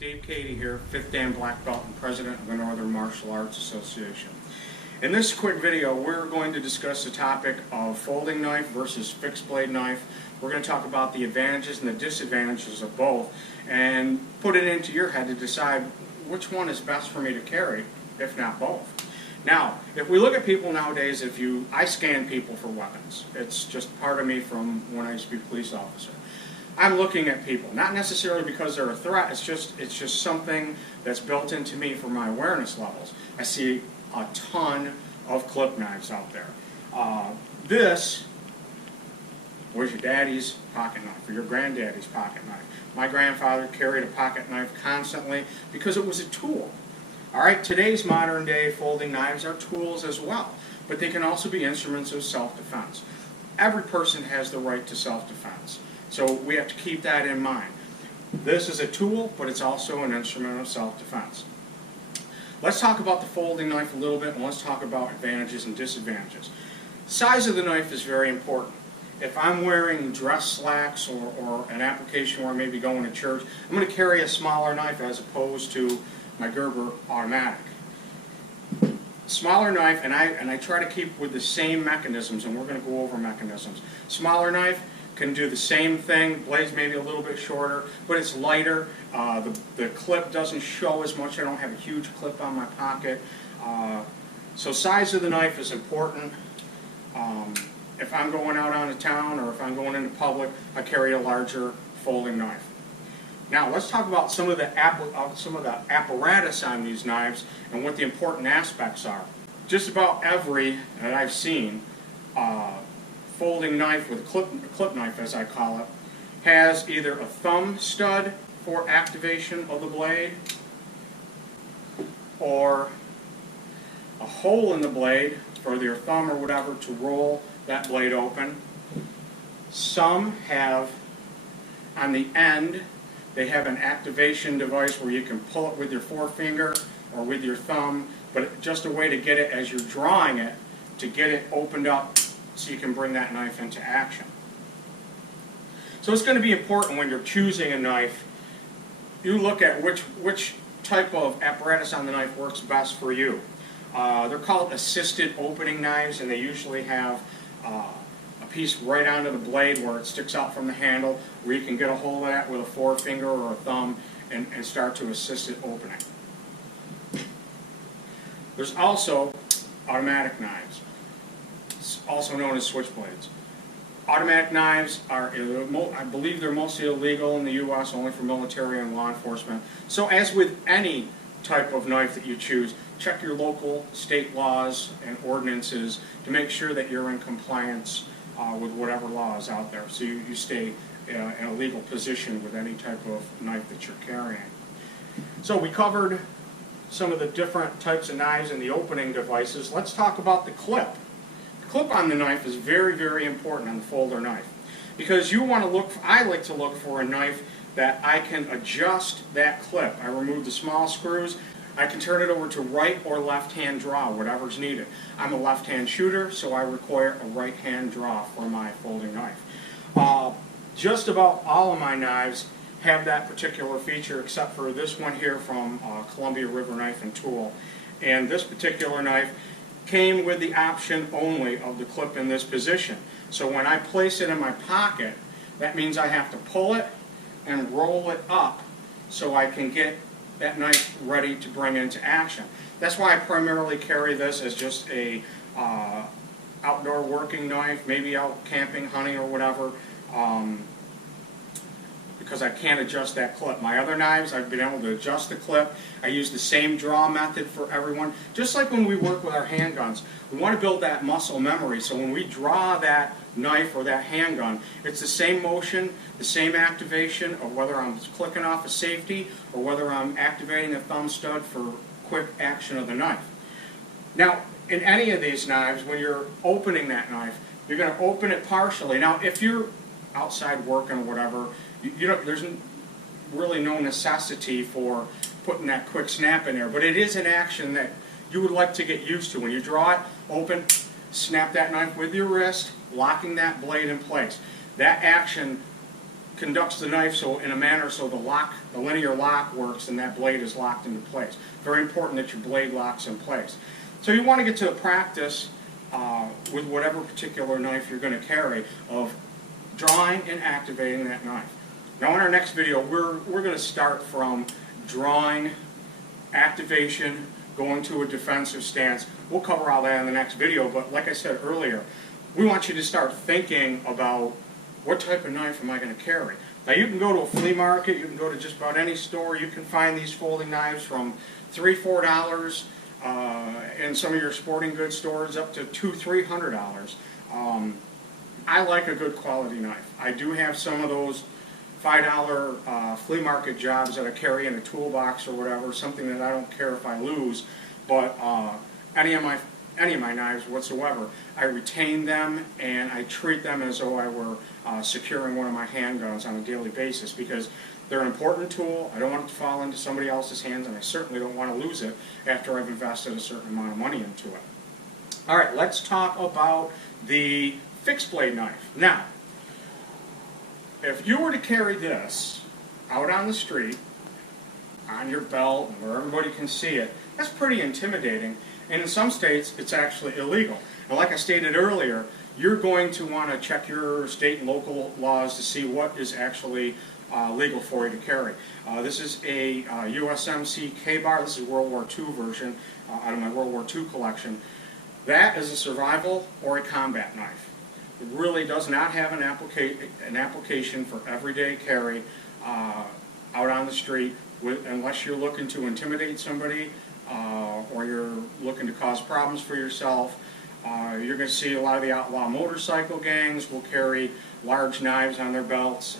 Dave Cady here, 5th Dan Black Belt and President of the Northern Martial Arts Association. In this quick video, we're going to discuss the topic of folding knife versus fixed blade knife. We're going to talk about the advantages and the disadvantages of both and put it into your head to decide which one is best for me to carry, if not both. Now, if we look at people nowadays, I scan people for weapons. It's just part of me from when I used to be a police officer. I'm looking at people, not necessarily because they're a threat, it's just something that's built into me for my awareness levels. I see a ton of clip knives out there. This was your daddy's pocket knife or your granddaddy's pocket knife. My grandfather carried a pocket knife constantly because it was a tool. Alright, today's modern day folding knives are tools as well, but they can also be instruments of self-defense. Every person has the right to self-defense. So we have to keep that in mind. This is a tool, but it's also an instrument of self-defense. Let's talk about the folding knife a little bit, and let's talk about advantages and disadvantages. Size of the knife is very important. If I'm wearing dress slacks or an application where I may be going to church, I'm going to carry a smaller knife as opposed to my Gerber automatic. Smaller knife, and I try to keep with the same mechanisms, and we're going to go over mechanisms. Smaller knife can do the same thing, blade's maybe a little bit shorter, but it's lighter. The clip doesn't show as much. I don't have a huge clip on my pocket. So size of the knife is important. If I'm going out on a town or if I'm going into public, I carry a larger folding knife. Now let's talk about some of the apparatus on these knives and what the important aspects are. Just about every that I've seen folding knife with a clip knife, as I call it, has either a thumb stud for activation of the blade or a hole in the blade for your thumb or whatever to roll that blade open. Some have, on the end, they have an activation device where you can pull it with your forefinger or with your thumb, but just a way to get it as you're drawing it, to get it opened up so you can bring that knife into action. So it's going to be important when you're choosing a knife, you look at which type of apparatus on the knife works best for you. They're called assisted opening knives, and they usually have a piece right onto the blade where it sticks out from the handle, where you can get a hold of that with a forefinger or a thumb and start to assist it opening. There's also automatic knives, also known as switchblades. Automatic knives are, I believe they're mostly illegal in the U.S., only for military and law enforcement. So as with any type of knife that you choose, check your local state laws and ordinances to make sure that you're in compliance with whatever law is out there, so you stay in a legal position with any type of knife that you're carrying. So we covered some of the different types of knives and the opening devices. Let's talk about the clip. The clip on the knife is very, very important on the folder knife, because you want to look for, I like to look for a knife that I can adjust that clip. I remove the small screws. I can turn it over to right or left hand draw, whatever's needed. I'm a left hand shooter, so I require a right hand draw for my folding knife. Just about all of my knives have that particular feature, except for this one here from Columbia River Knife and Tool. And this particular knife came with the option only of the clip in this position. So when I place it in my pocket, that means I have to pull it and roll it up so I can get that knife ready to bring into action. That's why I primarily carry this as just a outdoor working knife, maybe out camping, hunting, or whatever, because I can't adjust that clip. My other knives, I've been able to adjust the clip. I use the same draw method for everyone. Just like when we work with our handguns, we want to build that muscle memory, so when we draw that knife or that handgun, it's the same motion, the same activation of whether I'm clicking off a safety or whether I'm activating a thumb stud for quick action of the knife. Now, in any of these knives, when you're opening that knife, you're going to open it partially. Now, if you're outside working or whatever, there's really no necessity for putting that quick snap in there, but it is an action that you would like to get used to. When you draw it, open, snap that knife with your wrist, locking that blade in place. That action conducts the knife so in a manner so the linear lock works and that blade is locked into place. Very important that your blade locks in place. So you want to get to a practice with whatever particular knife you're going to carry of drawing and activating that knife. Now in our next video we're going to start from drawing, activation, going to a defensive stance. We'll cover all that in the next video, but like I said earlier, we want you to start thinking about what type of knife am I going to carry. Now you can go to a flea market, you can go to just about any store, you can find these folding knives from $3, $4 in some of your sporting goods stores up to $200, $300. I like a good quality knife. I do have some of those $5 flea market jobs that I carry in a toolbox or whatever, something that I don't care if I lose, but any of my knives whatsoever, I retain them and I treat them as though I were securing one of my handguns on a daily basis, because they're an important tool. I don't want it to fall into somebody else's hands, and I certainly don't want to lose it after I've invested a certain amount of money into it. Alright, let's talk about the fixed blade knife. Now, if you were to carry this out on the street, on your belt, where everybody can see it, that's pretty intimidating, and in some states it's actually illegal. And like I stated earlier, you're going to want to check your state and local laws to see what is actually legal for you to carry. This is a USMC K-Bar. This is World War II version out of my World War II collection. That is a survival or a combat knife. It really does not have an application for everyday carry out on the street, unless you're looking to intimidate somebody or you're looking to cause problems for yourself. You're going to see a lot of the outlaw motorcycle gangs will carry large knives on their belts.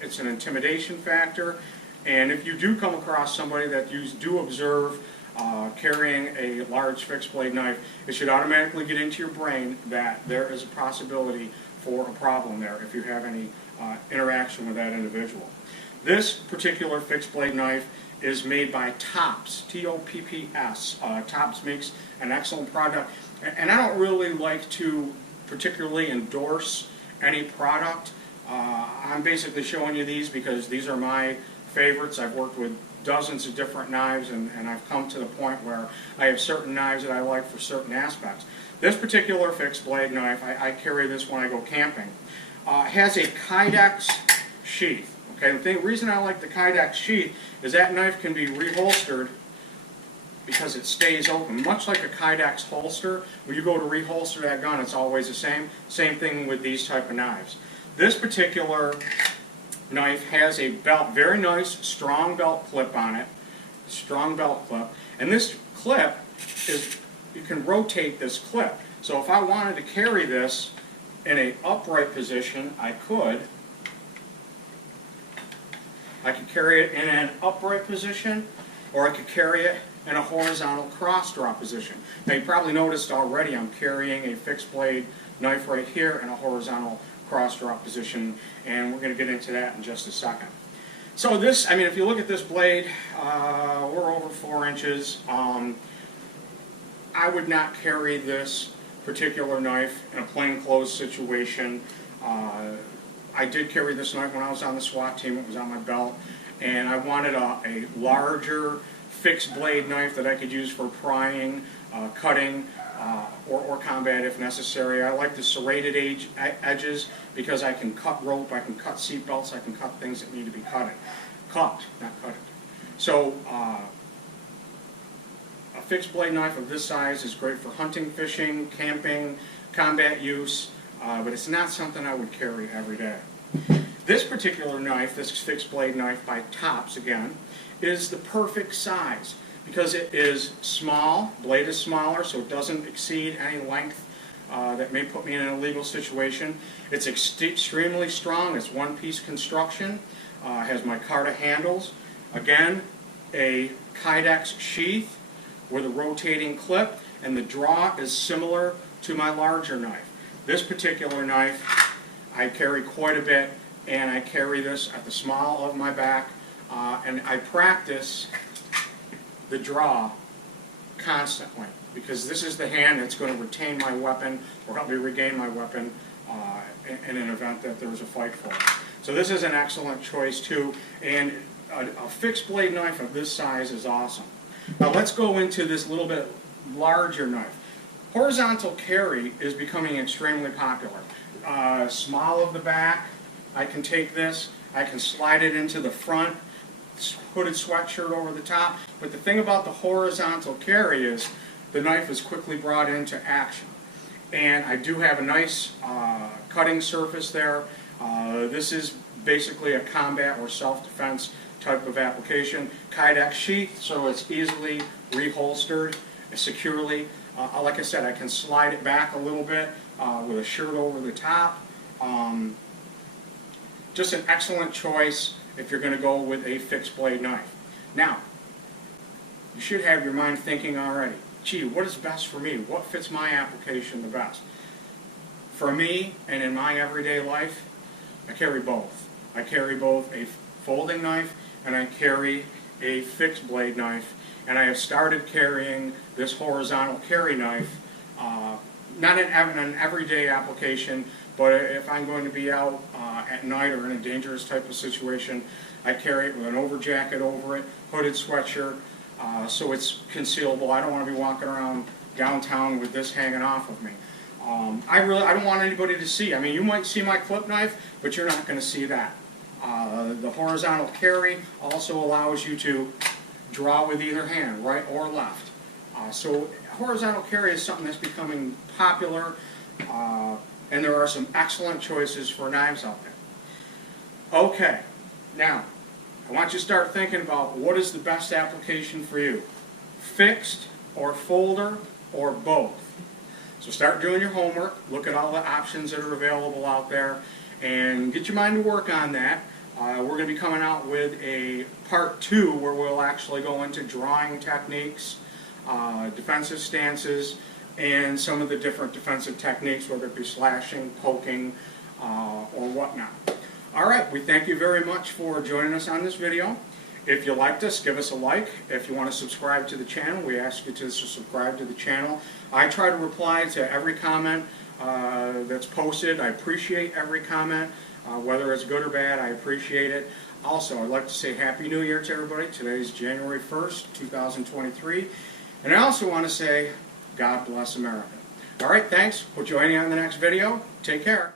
It's an intimidation factor, and if you do come across somebody that you do observe carrying a large fixed blade knife, it should automatically get into your brain that there is a possibility for a problem there if you have any interaction with that individual. This particular fixed blade knife is made by Topps, T-O-P-P-S. Topps makes an excellent product, and I don't really like to particularly endorse any product. I'm basically showing you these because these are my favorites. I've worked with dozens of different knives, and I've come to the point where I have certain knives that I like for certain aspects. This particular fixed blade knife, I carry this when I go camping. It has a Kydex sheath. Okay, the reason I like the Kydex sheath is that knife can be reholstered because it stays open, much like a Kydex holster. When you go to reholster that gun, it's always the same. Same thing with these type of knives. This particular knife has a belt, very nice, strong belt clip on it, strong belt clip, and this clip is, you can rotate this clip. So if I wanted to carry this in an upright position, I could carry it in an upright position, or I could carry it in a horizontal cross draw position. Now you probably noticed already I'm carrying a fixed blade knife right here in a horizontal cross draw position, and we're going to get into that in just a second. So this, I mean, if you look at this blade, we're over 4 inches. I would not carry this particular knife in a plainclothes situation. I did carry this knife when I was on the SWAT team. It was on my belt, and I wanted a larger fixed blade knife that I could use for prying, cutting, or combat if necessary. I like the serrated edges because I can cut rope, I can cut seat belts, I can cut things that need to be cut, not cut. So a fixed blade knife of this size is great for hunting, fishing, camping, combat use, but it's not something I would carry every day. This particular knife, this fixed blade knife by Topps again, is the perfect size because it is small, blade is smaller, so it doesn't exceed any length that may put me in an illegal situation. It's extremely strong, it's one-piece construction, has micarta handles, again a Kydex sheath with a rotating clip, and the draw is similar to my larger knife. This particular knife I carry quite a bit, and I carry this at the small of my back, and I practice the draw constantly because this is the hand that's going to retain my weapon or help me regain my weapon in an event that there's a fight for it. So this is an excellent choice too, and a fixed blade knife of this size is awesome. Now let's go into this little bit larger knife. Horizontal carry is becoming extremely popular. Small of the back, I can take this, I can slide it into the front, hooded sweatshirt over the top, but the thing about the horizontal carry is the knife is quickly brought into action. And I do have a nice cutting surface there. This is basically a combat or self-defense type of application. Kydex sheath, so it's easily reholstered securely. Like I said, I can slide it back a little bit with a shirt over the top. Just an excellent choice if you're going to go with a fixed blade knife. Now, you should have your mind thinking already, gee, what is best for me? What fits my application the best? For me, and in my everyday life, I carry both. I carry both a folding knife and I carry a fixed blade knife, and I have started carrying this horizontal carry knife, not in an everyday application, but if I'm going to be out at night or in a dangerous type of situation, I carry it with an over jacket over it, hooded sweatshirt, so it's concealable. I don't want to be walking around downtown with this hanging off of me. I don't want anybody to see. I mean, you might see my clip knife, but you're not going to see that. The horizontal carry also allows you to draw with either hand, right or left. So horizontal carry is something that's becoming popular, and there are some excellent choices for knives out there. Okay, now I want you to start thinking about what is the best application for you. Fixed or folder or both. So start doing your homework, look at all the options that are available out there, and get your mind to work on that. We're going to be coming out with a part 2 where we'll actually go into drawing techniques, defensive stances, and some of the different defensive techniques, whether it be slashing, poking, or whatnot. Alright, we thank you very much for joining us on this video. If you liked us, give us a like. If you want to subscribe to the channel, we ask you to subscribe to the channel. I try to reply to every comment that's posted. I appreciate every comment, whether it's good or bad, I appreciate it. Also, I'd like to say Happy New Year to everybody. Today is January 1st, 2023. And I also want to say, God bless America. Alright, thanks. We'll join you on the next video. Take care.